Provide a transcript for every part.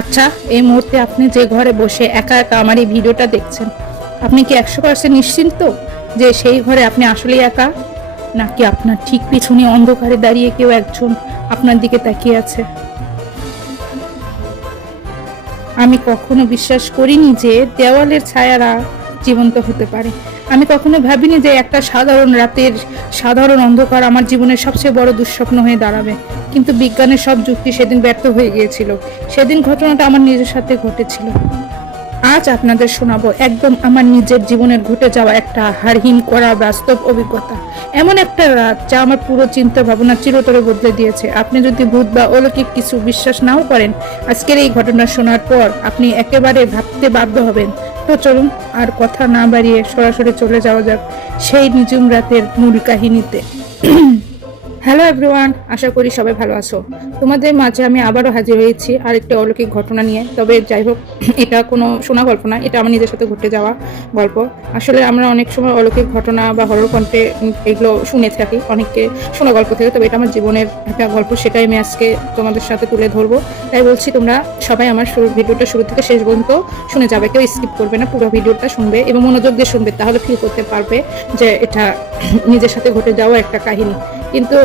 আচ্ছা, এই মুহূর্তে আপনি যে ঘরে বসে একা একা আমার এই ভিডিওটা দেখছেন, আপনি কি 100% নিশ্চিন্ত যে সেই ঘরে আপনি আসলেই একা, নাকি আপনার ঠিক পিছনে অন্ধকারে দাঁড়িয়ে কেউ একজন আপনার দিকে তাকিয়ে আছে? আমি কখনো বিশ্বাস করিনি যে দেওয়ালের ছায়ারা জীবন্ত হতে পারে। আমি কখনো ভাবিনি যে একটা সাধারণ রাতের সাধারণ অন্ধকার আমার জীবনের সবচেয়ে বড় দুঃস্বপ্ন হয়ে দাঁড়াবে। কিন্তু বিজ্ঞানের সব যুক্তি সেদিন ব্যর্থ হয়ে গিয়েছিল। সেদিন ঘটনাটা আমার নিজের সাথে ঘটেছিল। আজ আপনাদের শোনাবো একদম আমার নিজের জীবনের ঘটে যাওয়া একটা হাড়হিম করা বাস্তব অভিজ্ঞতা। এমন একটা রাত যা আমার পুরো চিন্তা ভাবনা চিরতরে বদলে দিয়েছে। আপনি যদি ভূত বা অলৌকিক কিছু বিশ্বাস নাও করেন, আজকের এই ঘটনা শোনার পর আপনি একেবারে ভাবতে বাধ্য হবেন। তো চলুন আর কথা না বাড়িয়ে সরাসরি চলে যাওয়া যাক সেই নিঝুম রাতের মূল কাহিনীতে। হ্যালো এভরিওয়ান, আশা করি সবাই ভালো আছো। তোমাদের মাঝে আমি আবারও হাজির হয়েছি আরেকটা অলৌকিক ঘটনা নিয়ে। তবে যাই হোক, এটা কোনো শোনা গল্প না, এটা আমার নিজের সাথে ঘটে যাওয়া গল্প। আসলে আমরা অনেক সময় অলৌকিক ঘটনা বা হরর কন্টে এগুলো শুনে থাকি অনেককে শোনা গল্প থেকে, তবে এটা আমার জীবনের একটা গল্প, সেটাই আমি আজকে তোমাদের সাথে তুলে ধরবো। তাই বলছি তোমরা সবাই আমার ভিডিওটা শুরু থেকে শেষ পর্যন্ত শুনে যাবে, কেউ স্কিপ করবে না, পুরো ভিডিওটা শুনবে এবং মনোযোগ দিয়ে শুনবে, তাহলে ফিল করতে পারবে যে এটা নিজের সাথে ঘটে যাওয়া একটা কাহিনী। কিন্তু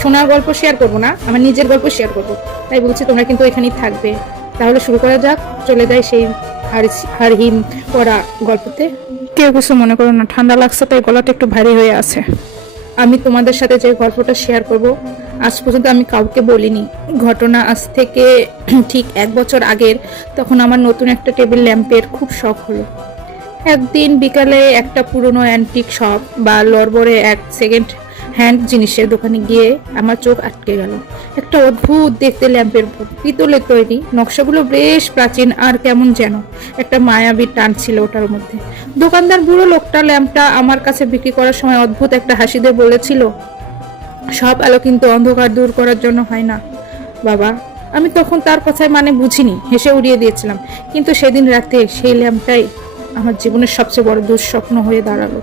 শোনার গল্প শেয়ার করবো না, আমার নিজের গল্প শেয়ার করবো। তাই বলছি তোমরা কিন্তু এখানেই থাকবে। তাহলে শুরু করা যাক, চলে যাই সেই হাড়হিম করা গল্পতে। কেউ কিছু মনে করো না, ঠান্ডা লাগছে তাই গলাটা একটু ভারী হয়ে আছে। আমি তোমাদের সাথে যে গল্পটা শেয়ার করব, আজ পর্যন্ত আমি কাউকে বলিনি। ঘটনা আজ থেকে ঠিক 1 বছর আগের। তখন আমার নতুন একটা টেবিল ল্যাম্পের খুব শখ হলো। একদিন বিকালে একটা পুরনো অ্যান্টিক শপ বা লরবরে এক সেকেন্ড হ্যান্ড জিনিসের দোকানে গিয়ে আমার চোখ আটকে গেল। একটা অদ্ভুত দেখতে ল্যাম্পের পিতলের তৈরি, নকশাগুলো বেশ প্রাচীন আর কেমন যেন একটা মায়াবী টান ছিল ওটার মধ্যে। দোকানদার বুড়ো লোকটা ল্যাম্পটা আমার কাছে বিক্রি করার সময় অদ্ভুত একটা হাসি দিয়ে বলেছিল, সব আলো কিন্তু অন্ধকার দূর করার জন্য হয় না বাবা। আমি তখন তার কথায় মানে বুঝিনি, হেসে উড়িয়ে দিয়েছিলাম। কিন্তু সেদিন রাতে সেই ল্যাম্পটাই আমার জীবনের সবচেয়ে বড় দুঃস্বপ্ন হয়ে দাঁড়ালো।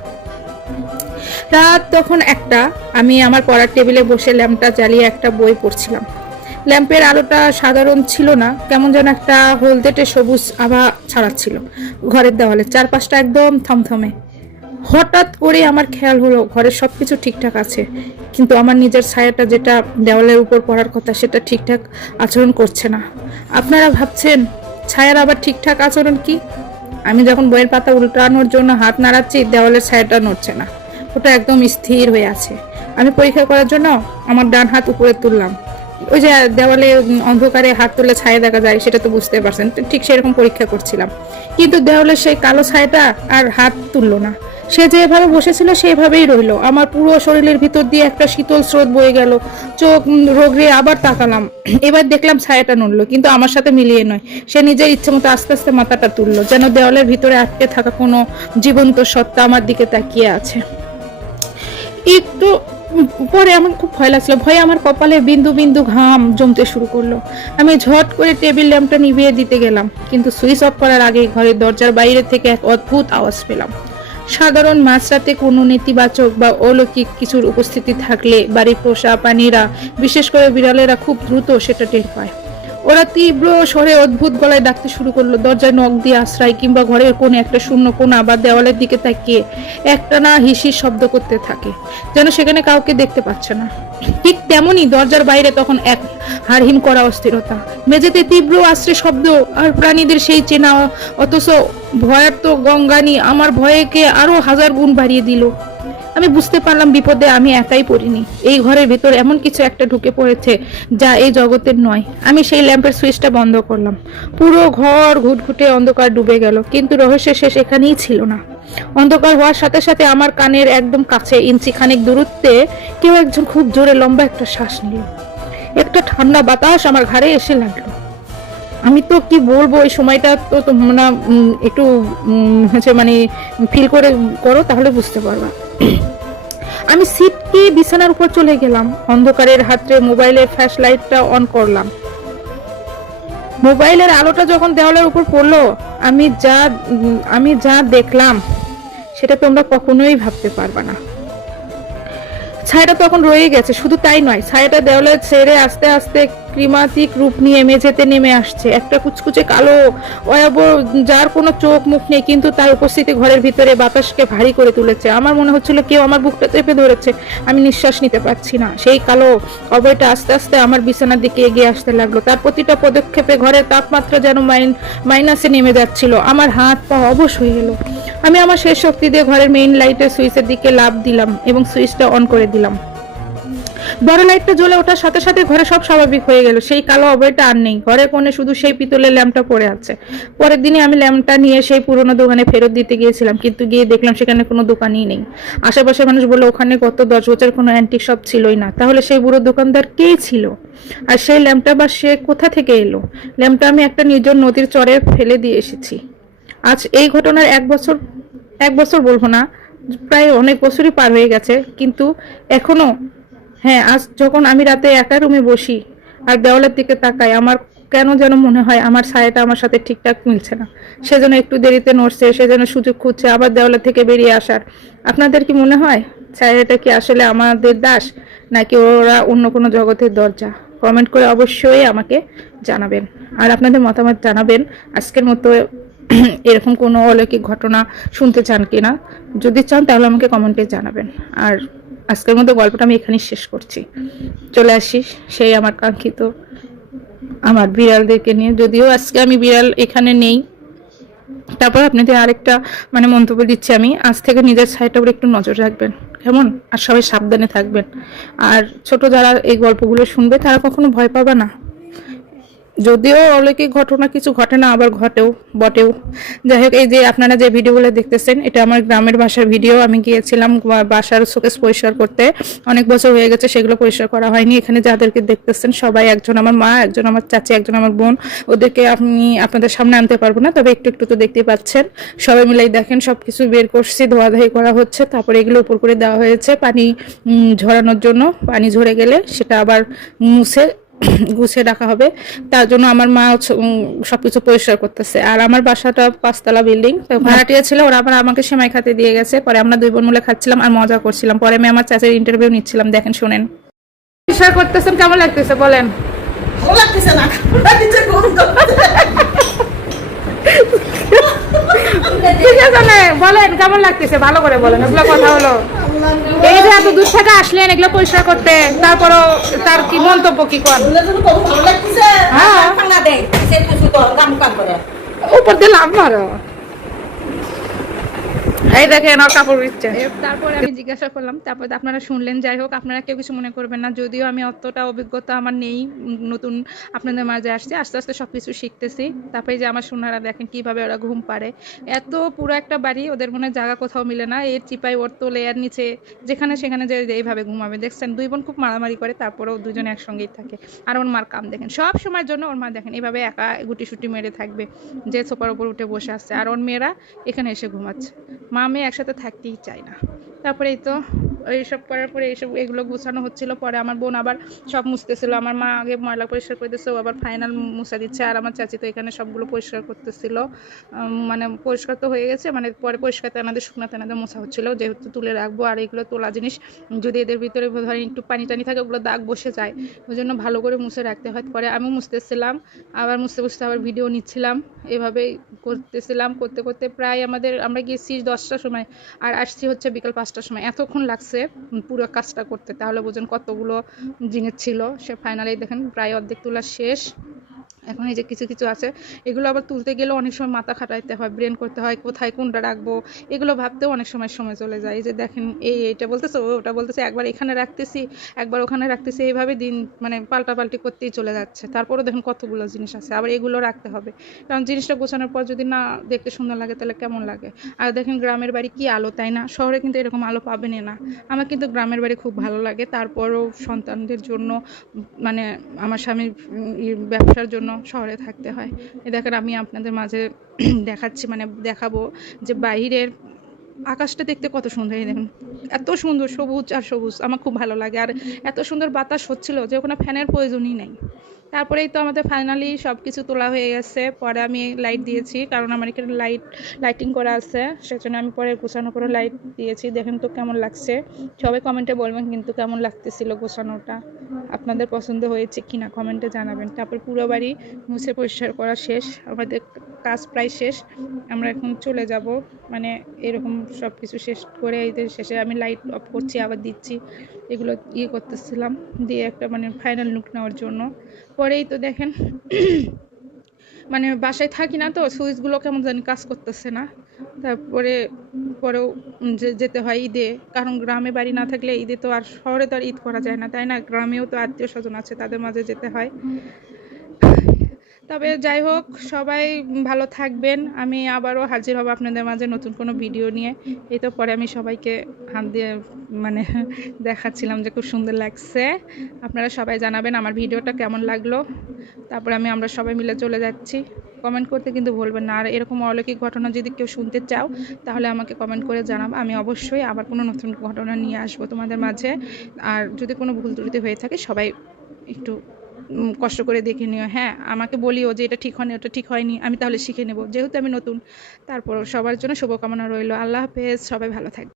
রাত তখন একটা। আমি আমার পড়ার টেবিলে বসে ল্যাম্পটা জ্বালিয়ে একটা বই পড়ছিলাম। ল্যাম্পের আলোটা সাধারণ ছিল না, কেমন যেন একটা হলদেটে সবুজ আভা ছড়াচ্ছিল ঘরের দেওয়ালে, চারপাশটা একদম থমথমে। হঠাৎ করে আমার খেয়াল হলো ঘরের সবকিছু ঠিকঠাক আছে, কিন্তু আমার নিজের ছায়াটা যেটা দেওয়ালের উপর পড়ার কথা সেটা ঠিকঠাক আচরণ করছে না। আপনারা ভাবছেন ছায়ার আবার ঠিকঠাক আচরণ কি? আমি যখন বইয়ের পাতা উল্টানোর জন্য হাত নাড়াচ্ছি, দেওয়ালের ছায়াটা নড়ছে না, ওটা একদম স্থির হয়ে আছে। আমি পরীক্ষা করার জন্য আমার ডান হাত উপরে তুললাম। ওই যে দেওয়ালে অন্ধকারে হাত তুলে ছায়া দেখা যায়, সেটা তো বুঝতে পারছেন, ঠিক সেরকম পরীক্ষা করছিলাম। কিন্তু দেওয়ালের সেই কালো ছায়াটা আর হাত তুললো না, সে যেভাবে বসেছিল সেভাবেই রইলো। আমার পুরো শরীরের ভিতর দিয়ে একটা শীতল স্রোত বয়ে গেল। চোখ রোগড়ে আবার তাকালাম। এবার দেখলাম ছায়াটা নড়লো, কিন্তু আমার সাথে মিলিয়ে নয়। সে নিজের ইচ্ছে মতো আস্তে আস্তে মাথাটা তুললো, যেন দেওয়ালের ভিতরে আটকে থাকা কোনো জীবন্ত সত্তা আমার দিকে তাকিয়ে আছে। একটু পরে আমার খুব ভয় লাগছিল, ভয়ে আমার কপালে বিন্দু বিন্দু ঘাম জমতে শুরু করলো। আমি ঝট করে টেবিল ল্যাম্পটা নিভিয়ে দিতে গেলাম, কিন্তু সুইচ অফ করার আগে ঘরের দরজার বাইরে থেকে এক অদ্ভুত আওয়াজ পেলাম। সাধারণ মাঝরাতে কোনো নেতিবাচক বা অলৌকিক কিছুর উপস্থিতি থাকলে বাড়ির পোষা প্রাণীরা, বিশেষ করে বিড়ালেরা, খুব দ্রুত সেটা টের পায়। ওরা তীব্র স্বরে অদ্ভুত গলায় ডাকতে শুরু করলো। দরজায় নখ দিয়ে আশ্রয় কিংবা ঘরের কোণে একটা শূন্য কোণা বা দেওয়ালের দিকে তাকিয়ে একটানা হিসির শব্দ করতে থাকে, যেন সেখানে কাউকে দেখতে পাচ্ছে না। ঠিক তেমনই দরজার বাইরে তখন এক হাড়হিম করা অস্থিরতা, মেঝেতে তীব্র আশ্রে শব্দ আর প্রাণীদের সেই চেনা অথচ ভয়ার্ত গঙ্গানি আমার ভয়কে আরো 1000 গুণ বাড়িয়ে দিল। আমি বুঝতে পারলাম বিপদে আমি একাই পড়িনি, এই ঘরের ভেতর এমন কিছু একটা ঢুকে পড়েছে যা এই জগতের নয়। আমি সেই ল্যাম্পের সুইচটা বন্ধ করলাম। পুরো ঘর ঘুটঘুটে অন্ধকার ডুবে গেল, কিন্তু রহস্যের শেষ এখানেই ছিল না। অন্ধকার হওয়ার সাথে সাথে আমার কানের একদম কাছে, ইঞ্চি খানেক দূরত্বে, কেউ একজন খুব জোরে লম্বা একটা শ্বাস নিল। একটা ঠান্ডা বাতাস আমার ঘাড়ে এসে লাগলো। আমি তো কি বলবো, এই সময়টা তো তোমরা একটু হচ্ছে মানে ফিল করে করো, তাহলে বুঝতে পারবা। আমি সিটকে বিছানার উপর চলে গেলাম। অন্ধকারের হাতে মোবাইলের ফ্ল্যাশ লাইটটা অন করলাম। মোবাইলের আলোটা যখন দেওয়ালের উপর পড়লো, আমি যা দেখলাম সেটা তোমরা কখনোই ভাবতে পারবা না। ছায়াটা তখন রয়ে গেছে, শুধু তাই নয়, ছায়াটা দেওয়ালে ছেড়ে আস্তে আস্তে ত্রিমাত্রিক রূপ নিয়ে মেঝেতে নেমে আসছে। একটা কুচকুচে কালো অয়াব, যার কোনো চোখ মুখ নেই, কিন্তু তার উপস্থিতি ঘরের ভিতরে বাতাসকে ভারী করে তুলেছে। আমার মনে হচ্ছিল কেউ আমার বুকটা চেপে ধরেছে। আমি নিঃশ্বাস নিতে পারছি না। সেই কালো অভয়টা আস্তে আস্তে আমার বিছানার দিকে এগিয়ে আসতে লাগলো। তার প্রতিটা পদক্ষেপে ঘরের তাপমাত্রা যেন মাইনাসে নেমে যাচ্ছিল। আমার হাত পা অবশ হয়ে গেল। আমি আমার শেষ শক্তি দিয়ে ঘরের মেইন লাইটের সুইচের দিকে লাফ দিলাম এবং সুইচটা অন করে দিলাম। বড় লাইটটা জ্বলে ওঠার সাথে সাথে ঘরে সব স্বাভাবিক হয়ে গেল। সেই কালো অভয়টা আর নেই। ঘরের কোণে শুধু সেই পিতলের ল্যাম্পটা পড়ে আছে। পরের দিনে আমি ল্যাম্পটা নিয়ে সেই পুরোনো দোকানে ফেরত দিতে গিয়েছিলাম, কিন্তু গিয়ে দেখলাম সেখানে কোনো দোকানই নেই। আশেপাশের মানুষ বললো ওখানে গত 10 বছর কোনো অ্যান্টিক শপ ছিলই না। তাহলে সেই বুড়ো দোকানদার কে ছিল? আর সেই ল্যাম্পটা বা সে কোথা থেকে এলো? ল্যাম্পটা আমি একটা নির্জন নদীর চরে ফেলে দিয়ে এসেছি। আজ এই ঘটনার 1 বছর বলবো না, প্রায় অনেক বছরই পার হয়ে গেছে, কিন্তু এখনো, হ্যাঁ, আজ যখন আমি রাতে একা রুমে বসি আর দেওয়ালের দিকে তাকাই, আমার কেন যেন মনে হয় আমার ছায়াটা আমার সাথে ঠিকঠাক মিলছে না। সেজন্য একটু দেরিতে নড়ছে, সেজন্য সুযোগ খুঁজছে আবার দেওয়ালের থেকে বেরিয়ে আসার। আপনাদের কি মনে হয় ছায়াটা কি আসলে আমাদের দাস, নাকি ওরা অন্য কোনো জগতের দরজা? কমেন্ট করে অবশ্যই আমাকে জানাবেন, আর আপনাদের মতামত জানাবেন। আজকের মতো এরকম কোনো অলৌকিক ঘটনা শুনতে চান কিনা? যদি চান তাহলে আমাকে কমেন্টে জানাবেন। আর আজকের মতো গল্পটা আমি এখানেই শেষ করছি। চলে আসি সেই আমার কাঙ্ক্ষিত আমার বিড়ালদেরকে নিয়ে। যদিও আজকে আমি বিড়াল এখানে নেই, তারপর আপনাদের আরেকটা মন্তব্য দিচ্ছি আমি, আজ থেকে নিজের ছায়াটার উপর একটু নজর রাখবেন, কেমন? আর সবাই সাবধানে থাকবেন। আর ছোট যারা এই গল্পগুলো শুনবে তারা কখনো ভয় পাবে না। যদিও অলৌকিক ঘটনা কিছু ঘটে না, আবার বটেও। যাই হোক, এই যে আপনারা যে ভিডিওগুলো দেখতেছেন, এটা আমার গ্রামের বাসার ভিডিও। আমি গিয়েছিলাম বাসার শোকেস পরিষ্কার করতে, অনেক বছর হয়ে গেছে সেগুলো পরিষ্কার করা হয়নি। এখানে যাদেরকে দেখতেছেন সবাই, একজন আমার মা, একজন আমার চাচি, একজন আমার বোন। ওদেরকে আমি আপনাদের সামনে আনতে পারবো না, তবে একটু একটু তো দেখতেই পাচ্ছেন। সবাই মিলাই দেখেন সবকিছু বের করছি, ধোয়াধাই করা হচ্ছে। তারপরে এগুলো উপর করে দেওয়া হয়েছে পানি ঝরানোর জন্য। পানি ঝরে গেলে সেটা আবার মুছে গুছিয়ে রাখা হবে। তার জন্য আমার মা সবকিছু পরিষ্কার করতেছে। আর আমার বাসাটা 5 তলা বিল্ডিং, ভাড়াটিয়া ছিল, ওরা আবার আমাকে সেমাই খাতে দিয়ে গেছে। পরে আমরা 2 বোন মিলে খাচ্ছিলাম আর মজা করছিলাম। পরে আমি আমার চাচার ইন্টারভিউ নিচ্ছিলাম। দেখেন, শুনেন। পরিষ্কার করতেছেন, কেমন লাগতেছে বলেন? ভালো লাগতেছে না, ঠিক আছে, বলেন কেমন লাগতেছে, ভালো করে বলেন। এগুলো কথা হলো, এই যে এত দূর থেকে আসলেন এগুলো পরিষ্কার করতে, তারপরও তার কি মন্তব্য কি কর? ভালো লাগতেছে। হ্যাঁ, ঠান্ডা দেয় সে কিছু তো কাম করে উপর দিলাম মারো। এই দেখেন ওর কাপড় দিচ্ছে। তারপরে আমি জিজ্ঞাসা করলাম, তারপর আপনারা শুনলেন। যাই হোক, আপনারা কেউ কিছু মনে করবেন না, যদিও আমি অতটা অভিজ্ঞতা আমার নেই, নতুন আপনাদের মাঝে আসছে, আস্তে আস্তে সবকিছু শিখতেছি। তারপরে যে আমার সোনারা দেখেন কিভাবে ওরা ঘুম পাড়ে। এত পুরো একটা বাড়ি, ওদের মনে জায়গা কোথাও মিলে না, এর চিপাই ওর তোলে, এর নিচে, যেখানে সেখানে যে এইভাবে ঘুমাবে। দেখছেন 2 বোন খুব মারামারি করে, তারপরেও দুজনে একসঙ্গেই থাকে। আর ওর মার কাম দেখেন, সব সময়ের জন্য ওর মা দেখেন এইভাবে একা গুটি সুটি মেরে থাকবে, যে সোফার উপর উঠে বসে আছে, আর ওর মেয়েরা এখানে এসে ঘুমাচ্ছে। মা মেয়ে একসাথে থাকতেই চায় না। তারপরে এই তো এইসব করার পরে এগুলো গুছানো হচ্ছিল। পরে আমার বোন আবার সব মুছতেছিল। আমার মা আগে ময়লা পরিষ্কার করতেছে, ও আবার ফাইনাল মুছা দিচ্ছে। আর আমার চাচি তো এখানে সবগুলো পরিষ্কার করতেছিল। পরিষ্কার তো হয়ে গেছে, পরে পরিষ্কার তেনাদের শুকনা তেনাদের মোছা হচ্ছিল, যেহেতু তুলে রাখবো। আর এগুলো তোলা জিনিস, যদি এদের ভিতরে ধরেন একটু পানি টানি থাকে, ওগুলো দাগ বসে যায়, ওই জন্য ভালো করে মুছে রাখতে হয়। পরে আমি মুছতেছিলাম, আবার মুছতে আবার ভিডিও নিচ্ছিলাম, এভাবেই করতেছিলাম। করতে করতে প্রায় আমরা গিয়েছি 10টার সময় আর আসছি হচ্ছে বিকাল 5টার সময়। এতক্ষণ লাগছে পুরো কাজটা করতে, তাহলে বোঝেন কতগুলো জিনিস ছিল। সে ফাইনালি দেখেন প্রায় অর্ধেক তোলা শেষ। এখন এই যে কিছু কিছু আছে, এগুলো আবার তুলতে গেলে অনেক সময় মাথা খাটাইতে হয়, ব্রেন করতে হয়, কোথায় কোনটা রাখবো, এগুলো ভাবতেও অনেক সময় চলে যায়। এই যে দেখেন, এইটা বলতেছে, ওটা বলতেছে, একবার এখানে রাখতেছি, একবার ওখানে রাখতেছি, এইভাবে দিন পাল্টাপাল্টি করতেই চলে যাচ্ছে। তারপরেও দেখেন কতগুলো জিনিস আছে, আবার এগুলো রাখতে হবে, কারণ জিনিসটা গোছানোর পর যদি না দেখতে সুন্দর লাগে তাহলে কেমন লাগে। আর দেখেন গ্রামের বাড়ি কি আলো, তাই না? শহরে কিন্তু এরকম আলো পাবেনই না। আমার কিন্তু গ্রামের বাড়ি খুব ভালো লাগে। তারপরও সন্তানদের জন্য, আমার স্বামীর ব্যবসার জন্য শহরে থাকতে হয়। দেখেন আমি আপনাদের মাঝে দেখাচ্ছি, দেখাবো যে বাইরের আকাশটা দেখতে কত সুন্দর। এই দেখুন, এত সুন্দর সবুজ আর সবুজ, আমার খুব ভালো লাগে। আর এত সুন্দর বাতাস হচ্ছিল যে ওখানে ফ্যানের প্রয়োজনই নাই। তারপরেই তো আমাদের ফাইনালি সব কিছু তোলা হয়ে গেছে। পরে আমি লাইট দিয়েছি, কারণ আমার এখানে লাইটিং করা আছে, সেজন্য আমি পরে গোছানো করে লাইট দিয়েছি। দেখেন তো কেমন লাগছে, সবাই কমেন্টে বলবেন কিন্তু কেমন লাগতেছিল গোছানোটা, আপনাদের পছন্দ হয়েছে কিনা কমেন্টে জানাবেন। তারপর পুরো বাড়ি মুছে পরিষ্কার করা শেষ, আমাদের কাজ প্রায় শেষ। আমরা এখন চলে যাব, মানে এরকম সব কিছু শেষ করে ঈদের শেষে আমি লাইট অফ করছি, আবার দিচ্ছি, এগুলো করতেছিলাম, দিয়ে একটা মানে ফাইনাল লুক নেওয়ার জন্য। পরেই তো দেখেন মানে বাসায় থাকি না তো, সুইচগুলো কেমন জানি কাজ করতেছে না। তারপরে পরেও যেতে হয় ঈদে, কারণ গ্রামে বাড়ি না থাকলে ঈদে তো আর শহরে তো আর ঈদ করা যায় না, তাই না? গ্রামেও তো আত্মীয় স্বজন আছে, তাদের মাঝে যেতে হয়। তবে যাই হোক, সবাই ভালো থাকবেন। আমি আবারও হাজির হব আপনাদের মাঝে নতুন কোনো ভিডিও নিয়ে। এই তো পরে আমি সবাইকে হাত দিয়ে মানে দেখাচ্ছিলাম যে খুব সুন্দর লাগছে। আপনারা সবাই জানাবেন আমার ভিডিওটা কেমন লাগলো। তারপরে আমরা সবাই মিলে চলে যাচ্ছি। কমেন্ট করতে কিন্তু ভুলবেন না। আর এরকম অলৌকিক ঘটনা যদি কেউ শুনতে চাও, তাহলে আমাকে কমেন্ট করে জানাবো, আমি অবশ্যই আবার কোনো নতুন ঘটনা নিয়ে আসবো তোমাদের মাঝে। আর যদি কোনো ভুল ত্রুটি হয়ে থাকে, সবাই একটু কষ্ট করে দেখে নিও, হ্যাঁ? আমাকে বলিও যে এটা ঠিক হয়নি, ওটা ঠিক হয়নি, আমি তাহলে শিখে নেব, যেহেতু আমি নতুন। তারপর সবার জন্য শুভকামনা রইল। আল্লাহ হাফেজ, সবাই ভালো থাকবে।